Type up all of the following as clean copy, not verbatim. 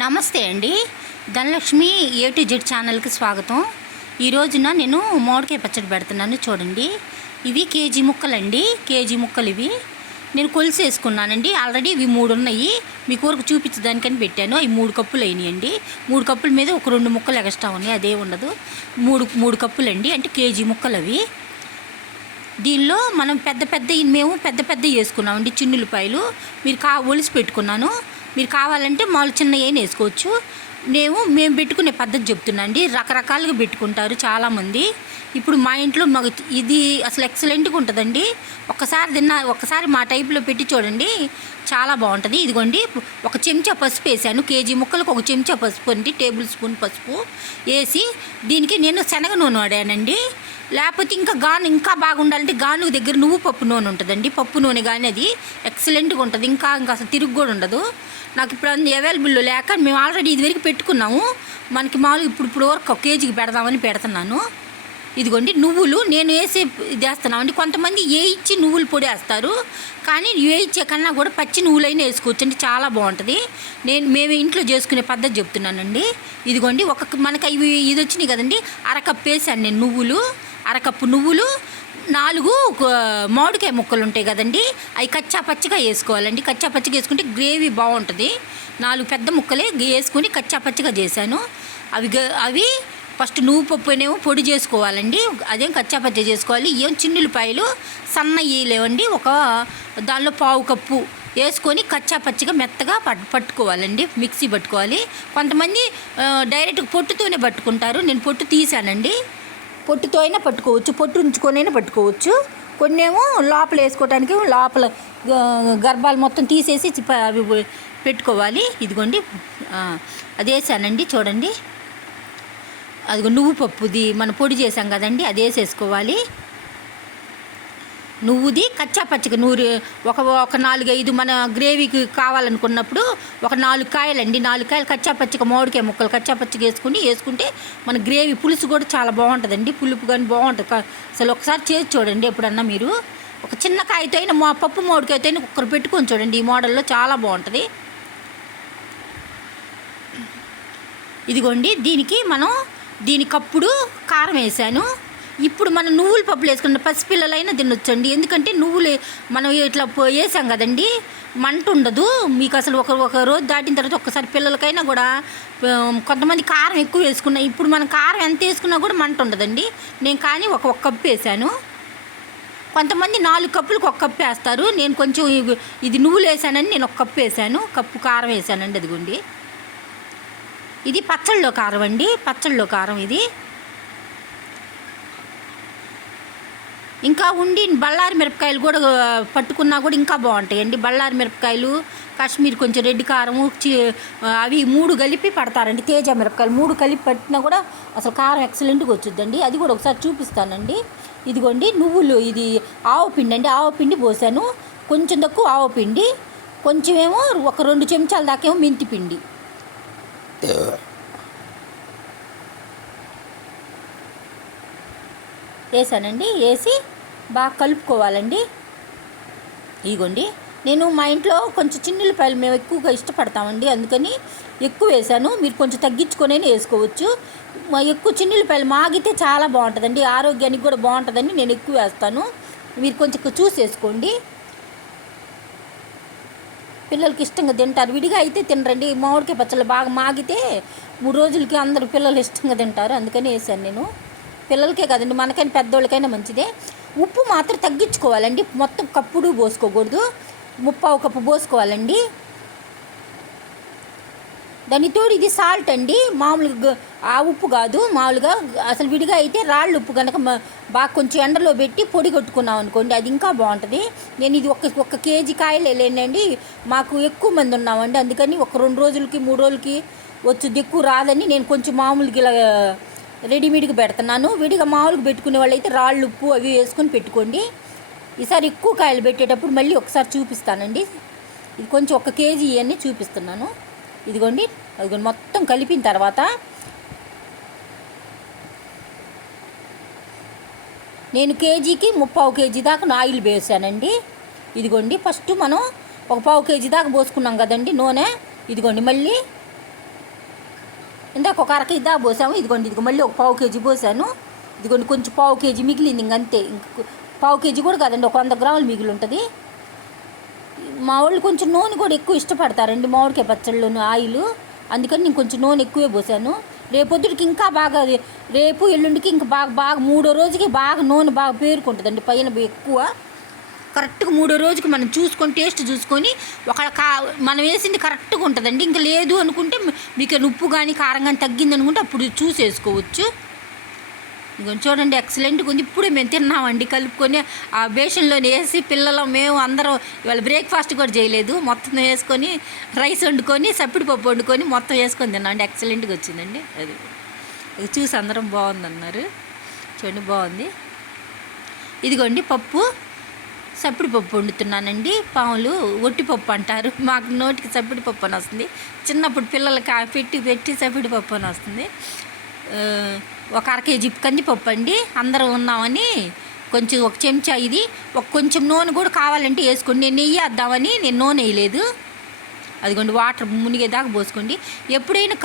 నమస్తే అండి. Dhanalakshmi A to Z ఛానల్కి స్వాగతం. ఈ రోజున నేను మామిడికాయ పచ్చడి పెడుతున్నాను. చూడండి, ఇవి కేజీ ముక్కలండి. కేజీ ముక్కలు ఇవి నేను కొలిసి వేసుకున్నానండి. ఆల్రెడీ ఇవి 3 ఉన్నాయి. మీ కూరకు చూపించడానికని పెట్టాను. అవి 3 కప్పులు అయినాయండి. 3 కప్పుల మీద ఒక 2 ముక్కలు ఎక్స్ట్రా ఉన్నాయి. అదే ఉండదు. 3 కప్పులండి, అంటే కేజీ ముక్కలు అవి. దీనిలో మనం మేము పెద్ద వేసుకున్నామండి. చిన్నులపాయలు మీరు ఒలిసి పెట్టుకున్నాను. మీరు కావాలంటే మామూలు చిన్న ఏం వేసుకోవచ్చు. మేము పెట్టుకునే పద్ధతి చెప్తున్నా అండి. రకరకాలుగా పెట్టుకుంటారు చాలామంది. ఇప్పుడు మా ఇంట్లో మాకు ఇది అసలు ఎక్సలెంట్గా ఉంటుందండి. ఒక్కసారి మా టైప్లో పెట్టి చూడండి, చాలా బాగుంటుంది. ఇదిగోండి, ఒక చెంచా పసుపు వేసాను. కేజీ ముక్కలకు ఒక చెంచా పసుపు అండి, టేబుల్ స్పూన్ పసుపు వేసి దీనికి నేను శనగ నూనె వాడానండి. లేకపోతే ఇంకా బాగుండాలంటే గాను దగ్గర నువ్వు పప్పు నూనె ఉంటుందండి. పప్పు నూనె కానీ అది ఎక్సలెంట్గా ఉంటుంది. ఇంకా అసలు తిరుగు కూడా ఉండదు. నాకు ఇప్పుడు అవైలబుల్లో లేక మేము ఆల్రెడీ ఇదివరకు పెట్టుకున్నాము. మనకి మామూలుగా ఇప్పుడు వరకు 1 కేజీకి పెడదామని పెడుతున్నాను. ఇదిగోండి నువ్వులు నేను ఇది వేస్తున్నామండి. కొంతమంది ఇచ్చి నువ్వులు పొడి వేస్తారు, కానీ ఇచ్చే కన్నా కూడా పచ్చి నువ్వులైనా వేసుకోవచ్చండి, చాలా బాగుంటుంది. మేము ఇంట్లో చేసుకునే పద్ధతి చెప్తున్నానండి. ఇదిగోండి మనకి ఇది వచ్చినాయి కదండి, అరకప్పు వేసాను నేను నువ్వులు. అరకప్పు నువ్వులు, 4 మామిడికాయ ముక్కలు ఉంటాయి కదండి, అవి కచ్చా పచ్చిగా వేసుకోవాలండి. కచ్చా పచ్చిగా వేసుకుంటే గ్రేవీ బాగుంటుంది. 4 పెద్ద ముక్కలే వేసుకొని కచ్చా పచ్చిగా చేశాను. అవి ఫస్ట్ నువ్వు పప్పునేమో పొడి చేసుకోవాలండి. అదేం కచ్చా పచ్చి చేసుకోవాలి. ఏం చిన్నులపాయలు సన్నవి లేవండి, దానిలో 1/2 కప్పు వేసుకొని కచ్చా పచ్చిగా మెత్తగా పట్టుకోవాలండి. మిక్సీ పట్టుకోవాలి. కొంతమంది డైరెక్ట్ పొట్టుతోనే పట్టుకుంటారు. నేను పొట్టు తీసానండి. పొట్టుతో అయినా పట్టుకోవచ్చు, పొట్టు ఉంచుకొని అయినా పట్టుకోవచ్చు. కొన్నేమో లోపల వేసుకోవడానికి లోపల గర్భాలు మొత్తం తీసేసి అవి పెట్టుకోవాలి. ఇదిగోండి అది వేసానండి. చూడండి, అదిగో నువ్వు పప్పుది మనం పొడి చేసాం కదండి, అది వేసేసుకోవాలి. నువ్వుది కచ్చా పచ్చిగా ఒక 4-5 మన గ్రేవీకి కావాలనుకున్నప్పుడు ఒక 4 కాయలండి. 4 కాయలు కచ్చా పచ్చిగా మామిడికాయ ముక్కలు కచ్చా పచ్చిగా వేసుకుంటే మన గ్రేవీ పులుసు కూడా చాలా బాగుంటుందండి. పులుపు కానీ బాగుంటుంది. అసలు ఒకసారి చేసి చూడండి. ఎప్పుడన్నా మీరు ఒక చిన్న కాయతో అయినా పప్పు మామిడికాయతో అయినా కుక్కరు పెట్టుకొని చూడండి. ఈ మోడల్లో చాలా బాగుంటుంది. ఇదిగోండి, దీనికప్పుడు కారం వేసాను. ఇప్పుడు మనం నువ్వుల పప్పులు వేసుకుంటే పసిపిల్లలైనా తినొచ్చండి. ఎందుకంటే నువ్వులు మనం ఇట్లా వేసాం కదండి, మంట ఉండదు మీకు. అసలు ఒక రోజు దాటిన తర్వాత ఒక్కసారి పిల్లలకైనా కూడా, కొంతమంది కారం ఎక్కువ వేసుకున్నా, ఇప్పుడు మనం కారం ఎంత వేసుకున్నా కూడా మంట ఉండదండి. నేను కానీ ఒక కప్పు వేసాను. కొంతమంది 4 కప్పులకు 1 కప్పు వేస్తారు. నేను కొంచెం ఇది నువ్వులు వేసానని నేను 1 కప్పు వేసాను. కప్పు కారం వేసానండి. అదిగోండి, ఇది పచ్చళ్ళలో కారం అండి. పచ్చళ్ళలో కారం ఇది. ఇంకా బళ్ళారి మిరపకాయలు కూడా పట్టుకున్నా కూడా ఇంకా బాగుంటాయండి. బళ్ళారి మిరపకాయలు, కాశ్మీర్ కొంచెం రెడ్ కారము, అవి 3 కలిపి పడతారండి. తేజ మిరపకాయలు 3 కలిపి పట్టినా కూడా అసలు కారం ఎక్సలెంట్గా వచ్చుద్దండి. అది కూడా ఒకసారి చూపిస్తానండి. ఇదిగోండి నువ్వులు, ఇది ఆవపిండి అండి. ఆవపిండి పోసాను. కొంచెం తక్కువ ఆవపిండి, కొంచెం ఏమో ఒక 2 చెంచాల దాకేమో మెంతి పిండి వేసానండి. వేసి బాగా కలుపుకోవాలండి. ఇదిగోండి, నేను మా ఇంట్లో కొంచెం చిన్నులపాయలు మేము ఎక్కువగా ఇష్టపడతామండి, అందుకని ఎక్కువ వేసాను. మీరు కొంచెం తగ్గించుకొని వేసుకోవచ్చు. ఎక్కువ చిన్నులపాయలు మాగితే చాలా బాగుంటుందండి, ఆరోగ్యానికి కూడా బాగుంటుందని నేను ఎక్కువ వేస్తాను. మీరు కొంచెం చూసి వేసుకోండి. పిల్లలకి ఇష్టంగా తింటారు. విడిగా అయితే తినరండి. మామిడికాయ పచ్చళ్ళు బాగా మాగితే 3 రోజులకి అందరు పిల్లలు ఇష్టంగా తింటారు, అందుకని వేసాను నేను. పిల్లలకే కదండి, మనకైనా పెద్దోళ్ళకైనా మంచిదే. ఉప్పు మాత్రం తగ్గించుకోవాలండి. మొత్తం కప్పుడు పోసుకోకూడదు, 1/2 కప్పు పోసుకోవాలండి. దానితోడు ఇది సాల్ట్ అండి, మామూలుగా ఆ ఉప్పు కాదు. మామూలుగా అసలు విడిగా అయితే రాళ్ళు ఉప్పు కనుక బాగా కొంచెం ఎండలో పెట్టి పొడి కొట్టుకున్నాం అనుకోండి, అది ఇంకా బాగుంటుంది. నేను ఇది ఒక కేజీ కాయలు లేనండి, మాకు ఎక్కువ మంది ఉన్నామండి, అందుకని ఒక 2 రోజులకి 3 రోజులకి వచ్చుద్ది, ఎక్కువ రాదని నేను కొంచెం మామూలుగా ఇలా రెడీమేడ్గా పెడుతున్నాను. విడిగా మామూలుగా పెట్టుకునే వాళ్ళు అయితే రాళ్ళు ఉప్పు అవి వేసుకొని పెట్టుకోండి. ఈసారి ఎక్కువ కాయలు పెట్టేటప్పుడు మళ్ళీ ఒకసారి చూపిస్తానండి. ఇది కొంచెం 1 కేజీ ఇవన్నీ చూపిస్తున్నాను. ఇదిగోండి మొత్తం కలిపిన తర్వాత నేను కేజీకి 3/4 కేజీ దాకా ఆయిల్ వేసానండి. ఇదిగోండి, ఫస్ట్ మనం 1/4 కేజీ దాకా పోసుకున్నాం కదండి నూనె. ఇదిగోండి మళ్ళీ ఇందాక ఒక అర కేజీ దాకా పోసాము. ఇదిగోండి మళ్ళీ ఒక పావు కేజీ పోసాను. ఇదిగోండి కొంచెం పావు కేజీ మిగిలింది, ఇంకంతే. పావు కేజీ కూడా కాదండి, ఒక 100 గ్రాములు మిగిలి ఉంటుంది. మా వాళ్ళు కొంచెం నూనె కూడా ఎక్కువ ఇష్టపడతారండి మామిడికాయ పచ్చళ్ళలోను, ఆయిల్. అందుకని నేను కొంచెం నూనె ఎక్కువే పోసాను. రేపొద్దుడికి ఇంకా బాగా, రేపు ఎల్లుండికి ఇంకా బాగా 3వ రోజుకి బాగా నూనె బాగా పేరుకుంటుందండి పైన ఎక్కువ. కరెక్ట్గా 3వ రోజుకి మనం చూసుకొని టేస్ట్ చూసుకొని మనం వేసింది కరెక్ట్గా ఉంటుందండి. ఇంకా లేదు అనుకుంటే మీకు ఉప్పు కానీ కారం కానీ తగ్గింది అనుకుంటే అప్పుడు చూసేసుకోవచ్చు. ఇంకొంచెం చూడండి ఎక్సలెంట్గా ఉంది. ఇప్పుడే మేము తిన్నామండి కలుపుకొని ఆ బేషన్లో వేసి. పిల్లలు మేము అందరం ఇవాళ బ్రేక్ఫాస్ట్ కూడా చేయలేదు, మొత్తం వేసుకొని రైస్ వండుకొని సప్పిడిపప్పు వండుకొని మొత్తం వేసుకొని తిన్నామండి. ఎక్సలెంట్గా వచ్చిందండి. అది చూసి అందరం బాగుందన్నారు. చూడండి బాగుంది. ఇదిగోండి పప్పు, సప్పిడిపప్పు వండుతున్నానండి. పాములు ఒట్టిపప్పు అంటారు, మాకు నోటికి సప్పిడిపప్పు అని వస్తుంది. చిన్నప్పుడు పిల్లలకి పెట్టి సప్పిడిపప్పు అని వస్తుంది. ఒక అర కేజీ కందిపప్పు అండి, అందరం ఉన్నామని కొంచెం ఒక చెంచా ఇది. కొంచెం నూనె కూడా కావాలంటే వేసుకోండి. నేను నెయ్యి వేద్దామని నేను నూనె వేయలేదు. అదిగోండి వాటర్ మునిగేదాకా పోసుకోండి. ఎప్పుడైనా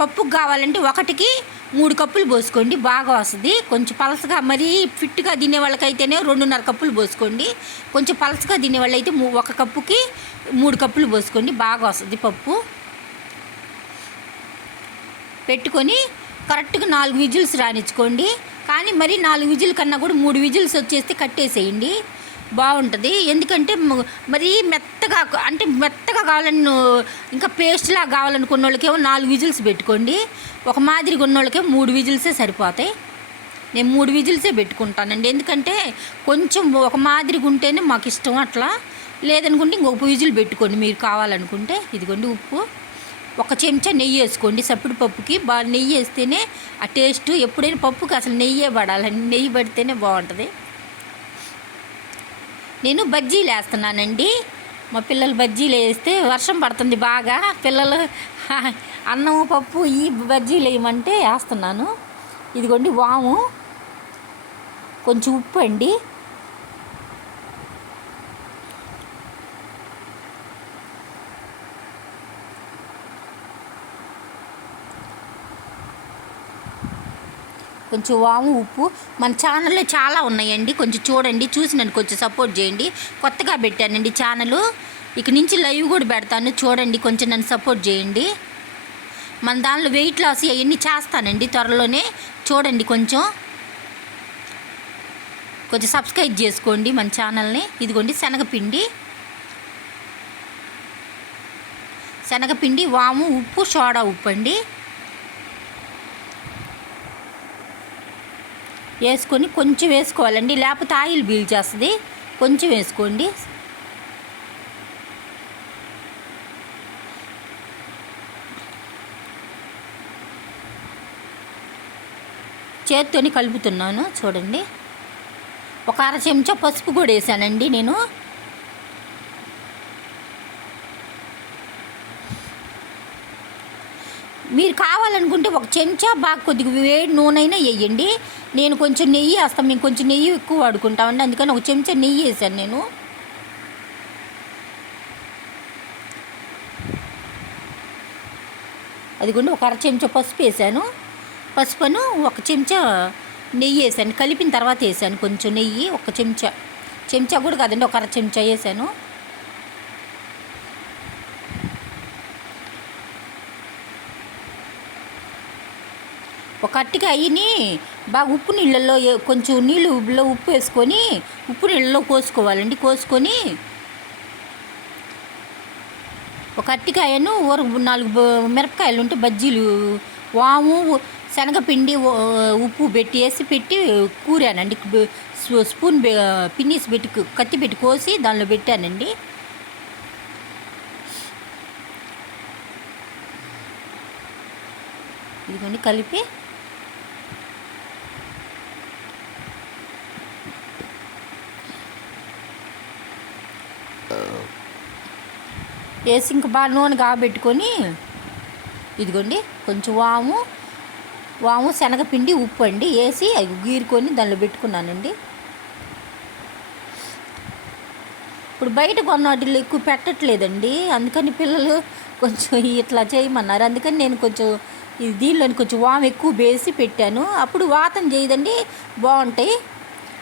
పప్పుకు కావాలంటే 1కి 3 కప్పులు పోసుకోండి, బాగా వస్తుంది. కొంచెం పలసగా మరీ ఫిట్గా తినే వాళ్ళకైతేనే 2.5 కప్పులు పోసుకోండి. కొంచెం పలసగా తినేవాళ్ళు అయితే 1 కప్పుకి 3 కప్పులు పోసుకోండి, బాగా వస్తుంది పప్పు. పెట్టుకొని కరెక్ట్గా 4 విజిల్స్ రానిచ్చుకోండి. కానీ మరి 4 విజిల్ కన్నా కూడా 3 విజిల్స్ వచ్చేస్తే కట్టేసేయండి, బాగుంటుంది. ఎందుకంటే మరీ మెత్తగా కావాలని, ఇంకా పేస్ట్లా కావాలనుకున్న వాళ్ళకేమో 4 విజిల్స్ పెట్టుకోండి. ఒక మాదిరిగా ఉన్న వాళ్ళకేమో 3 విజిల్సే సరిపోతాయి. నేను 3 విజిల్సే పెట్టుకుంటానండి. ఎందుకంటే కొంచెం ఒక మాదిరిగా ఉంటేనే మాకు ఇష్టం. అట్లా లేదనుకుంటే ఇంకొక విజిల్ పెట్టుకోండి మీరు కావాలనుకుంటే. ఇదిగోండి ఉప్పు, 1 చెంచా నెయ్యి వేసుకోండి. సప్పిడిపప్పుకి బాగా నెయ్యి వేస్తేనే ఆ టేస్ట్. ఎప్పుడైనా పప్పుకి అసలు నెయ్యే పడాలండి, నెయ్యి పడితేనే బాగుంటుంది. నేను బజ్జీలు వేస్తున్నానండి. మా పిల్లలు బజ్జీలు వేస్తే వర్షం పడుతుంది బాగా, పిల్లలు అన్నం పప్పు ఈ బజ్జీలు వేయమంటే వేస్తున్నాను. ఇదిగోండి వాము, కొంచెం ఉప్పు అండి, కొంచెం వాము ఉప్పు. మన ఛానల్లో చాలా ఉన్నాయండి, కొంచెం చూడండి, చూసి నన్ను కొంచెం సపోర్ట్ చేయండి. కొత్తగా పెట్టానండి ఛానల్, ఇక నుంచి లైవ్ కూడా పెడతాను, చూడండి, కొంచెం నన్ను సపోర్ట్ చేయండి. మన దానిలో వెయిట్ లాస్ అవన్నీ చేస్తానండి త్వరలోనే, చూడండి, కొంచెం సబ్స్క్రైబ్ చేసుకోండి మన ఛానల్ని. ఇదిగోండి శనగపిండి, వాము, ఉప్పు, సోడా ఉప్పు అండి వేసుకొని కొంచెం వేసుకోవాలండి, లేకపోతే ఆయిల్ పీల్చేస్తుంది. కొంచెం వేసుకోండి. చేత్తోని కలుపుతున్నాను చూడండి. ఒక అర చెంచా పసుపు కూడా వేసానండి నేను. మీరు కావాలనుకుంటే 1 చెంచా బాగా కొద్దిగా వేడి నూనె అయినా వేయండి. నేను కొంచెం నెయ్యి వేస్తాను, మేము కొంచెం నెయ్యి ఎక్కువ వాడుకుంటామండి, అందుకని 1 చెంచా నెయ్యి వేసాను నేను. అదిగోండి ఒక అర చెంచా పసుపు వేసాను. పసుపును 1 చెంచా నెయ్యి వేసాను, కలిపిన తర్వాత వేసాను కొంచెం నెయ్యి. 1 చెంచా కూడా కాదండి, ఒక అర చెంచా వేసాను. ఒక అరటికాయని బాగా ఉప్పు నీళ్ళల్లో కొంచెం నీళ్ళలో ఉప్పు వేసుకొని ఉప్పు నీళ్ళలో కోసుకోవాలండి. కోసుకొని ఒక అరటికాయను 4 మిరపకాయలు ఉంటే బజ్జీలు, వాము, శనగపిండి, ఉప్పు పెట్టి కూరానండి. స్పూన్ పిన్నీస్ పెట్టి కత్తి పెట్టి కోసి దానిలో పెట్టానండి. ఇదిగోండి కలిపి వేసి ఇంకా బాగా నూనె కాబెట్టుకొని ఇదిగోండి కొంచెం వాము శనగపిండి ఉప్పు అండి వేసి అవి గీరుకొని దానిలో పెట్టుకున్నానండి. ఇప్పుడు బయట కొన్న వాటిల్లో ఎక్కువ పెట్టట్లేదండి, అందుకని పిల్లలు కొంచెం ఇట్లా చేయమన్నారు. అందుకని నేను కొంచెం ఇది దీనిలోని కొంచెం వాము ఎక్కువ వేసి పెట్టాను. అప్పుడు వాతం చేయదండి, బాగుంటాయి.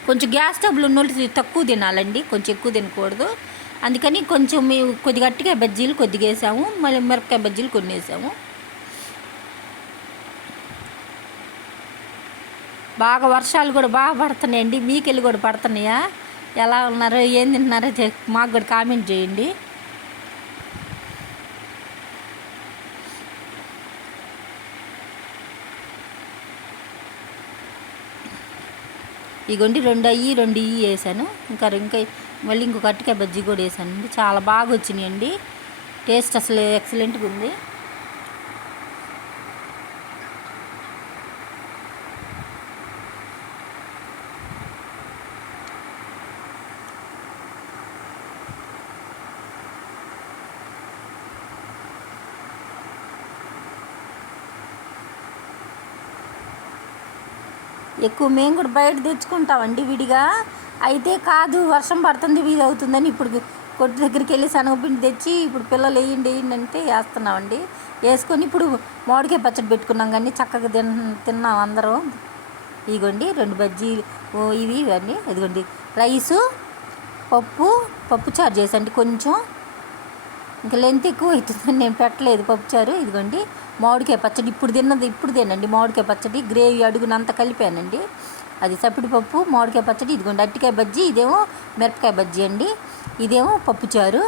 కొంచెం గ్యాస్ ట్రబుల్ ఉన్న వాళ్ళు తక్కువ తినాలండి, కొంచెం ఎక్కువ తినకూడదు. అందుకని కొంచెం మేము కొద్దిగా అరటికాయ బజ్జీలు కొద్దిగా వేసాము, మళ్ళీ మిరపకాయ బజ్జీలు కొన్ని వేసాము. బాగా వర్షాలు కూడా బాగా పడుతున్నాయండి. మీకెళ్ళి కూడా పడుతున్నాయా? ఎలా ఉన్నారో ఏం తింటున్నారో మాకు కూడా కామెంట్ చేయండి. ఇగోండి 2 అయ్యి 2 ఇవి వేసాను. ఇంకా మళ్ళీ ఇంకొక అరటికాయ బజ్జీ కూడా వేసానండి. చాలా బాగా వచ్చినాయండి. టేస్ట్ అసలు ఎక్సలెంట్గా ఉంది. ఎక్కువ మేము కూడా బయట తెచ్చుకుంటామండి విడిగా. అయితే కాదు, వర్షం పడుతుంది వీధి అవుతుందని ఇప్పుడు కొట్టు దగ్గరికి వెళ్ళి శనగపిండి తెచ్చి ఇప్పుడు పిల్లలు వేయండి అంటే వేస్తున్నామండి. వేసుకొని ఇప్పుడు మామిడికాయ పచ్చడి పెట్టుకున్నాం, కానీ చక్కగా తిన్నాం అందరం. ఇదిగోండి 2 బజ్జీలు ఇవి ఇవన్నీ. ఇదిగోండి రైసు, పప్పుచారు చేసండి. కొంచెం ఇంకా లెంత్ ఎక్కువ అవుతుందని నేను పెట్టలేదు పప్పుచారు. ఇదిగోండి మామిడికాయ పచ్చడి ఇప్పుడుదేనండి మామిడికాయ పచ్చడి. గ్రేవీ అడుగునంతా కలిపానండి. అది సప్పిడిపప్పు, మామిడికాయ పచ్చడి. ఇదిగోండి అరటికాయ బజ్జీ, ఇదేమో మిరపకాయ బజ్జీ అండి, ఇదేమో పప్పుచారు.